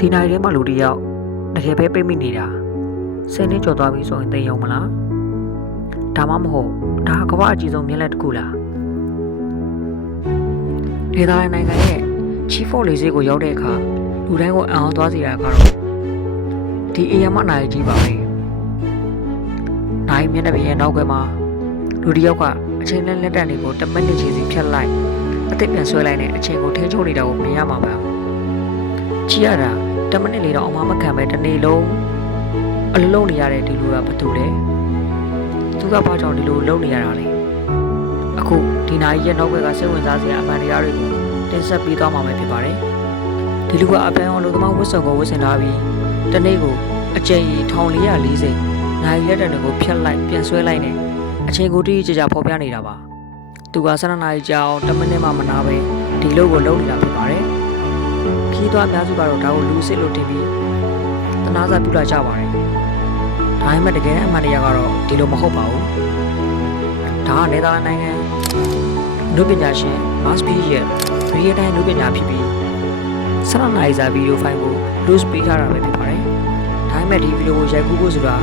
ဒီနိုင်ထဲမှာလူတယောက်တကယ်ပဲပိတ်မိနေတာ10နှစ်ကျော်သွားပြီဆိုရင်သိရုံမလားဒါမှမဟုတ်ဒါကမ္ဘာအကြီးဆုံးမြက်လက်တစ်ခုလားဒေသနိုင်ငံရဲ့ Chief of လေးစိတ်ကိုရောက်တဲ့အခါလူတိုင်းကိုအံ့ဩသွားစေတာကတော့ဒီအေယာမနိုင်ကြီးပါပဲနိုင်မျက်နှာပြင်ရဲ့နောက်ကွယ်မှာလူတယောက်ကအချိန်နဲ့လက်တံတွေကို10မိနစ်ချင်းစီဖြတ်လိုက်အသစ်ပြန်ဆွဲလိုက်နဲ့အချိန်ကိုထိန်းချုပ်နေတာကိုမြင်ရမှာပါကြည့်ရတာ10မိနစ်လေးတော့အမှမခံပဲတစ်နေ့လုံးအလုံးလုံးနေရတဲ့ဒီလူကဘာတူလဲသူကဘာကြောင့်ဒီလိုလုံးနေရတာလဲအခုဒီနိုင်ရဲ့နောက်ဘက်ကစိတ်ဝင်စားစရာအမှန်တရားတွေကိုတင်ဆက်ပေးသွားမှာပဲဖြစ်ပါတယ်ဒီလူကအပန်းအောင်လူသမားဝတ်စုံကိုဝတ်ဆင်ထားပြီးတနေ့ကိုအကျဉ်း1440နိုင်လက်တံတွေကိုဖြတ်လိုက်ပြန်ဆွဲလိုက်နဲ့အချိန်ကိုတိတိကျကျဖော်ပြနေတာပါသူက12နာရီကြာအောင်10မိနစ်မှမနာပဲဒီလိုကိုလုံးနေတာဖြစ်ပါတယ်ခီးသွားအများစုကတော့ဒါကိုလူစစ်လို့တင်ပြီးတနာစာပြုလာကြပါတယ်ဒါပေမဲ့တကယ်အမှန်တရားကတော့ဒီလိုမဟုတ်ပါဘူးဒါကနယ်သာလန်နိုင်ငံလူပညာရှင် Mars P ရဲ့ real time လူပညာဖြစ်ပြီး12နာရီစာဗီဒီယိုဖိုင်ကို load ပေးထားတာပဲဖြစ်ပါတယ်ဒါပေမဲ့ဒီဗီဒီယိုကိုရိုက်ကူးဖို့ဆိုတာ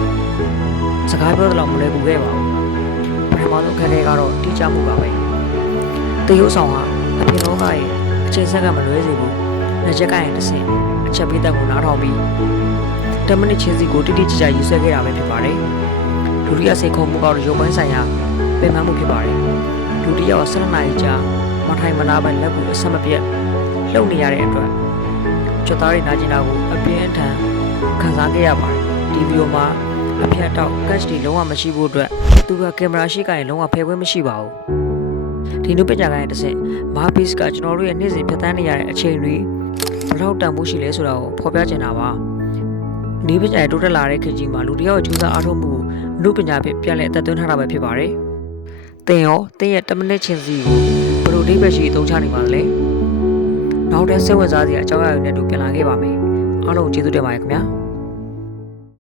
စကားပြောသလောက်မလွယ်ကူခဲ့ပါဘူးပထမဆုံးခက်ခဲကတော့တိကျမှုပါပဲတရုတ်ဆောင်ဟာအပြင်လောကရဲ့အချိန်ဆက်ကမလွဲစေဘူးလက်ချက်ကရင်တစ်ဆင့်အချက်ပေးတဲ့ကိုနားထောင်ပြီး10မိနစ်ချင်းစီကိုတိတိကျကျယူဆခဲ့တာပဲဖြစ်ပါတယ်ဒုတိယစိတ်ခုံမှုကတော့ရုပ်ပိုင်းဆိုင်ရာပင်ပန်းမှုဖြစ်ပါတယ်ဒုတိယက12နာရီကြာမထိုင်မနာပဲလက်ကိုအဆက်မပြတ်လှုပ်နေရတဲ့အတွက်ကျွတ်သားတွေနာကျင်တာကိုအပြင်းထန်ခံစားခဲ့ရပါတယ်ဒီဗီဒီယိုမှာအဖြတ်တောက် catch တွေလုံးဝမရှိဖို့အတွက်သူကကင်မရာရှိကရင်လုံးဝဖယ်ခွင့်မရှိပါဘူးဒီနုပညာကိုင်းတစ်ဆင့်မာဘစ်ကကျွန်တော်တို့ရဲ့နေ့စဉ်ဖြတ်သန်းနေရတဲ့အချိန်တွေဘယ်တော့တန်ဖို့ရှိလဲဆိုတာကိုဖော်ပြချင်တာပါဒီပညာတိုးတက်လာတဲ့ခေတ်ကြီးမှာလူတယောက်ရဲ့ကြိုးစားအားထုတ်မှုကိုနုပညာဖြစ်ပြန်လည်အသက်သွင်းထားတာပဲဖြစ်ပါတယ်သင်ရောသင်ရဲ့10မိနစ်ချင်းစီကိုဘယ်လိုအိဗယ်ရှိအသုံးချနေပါလဲနောက်တဲ့စိတ်ဝင်စားစရာအကြောင်းအရာတွေနဲ့တူပြန်လာခဲ့ပါမယ်အားလုံးကျေးဇူးတင်ပါတယ်ခင်ဗျာ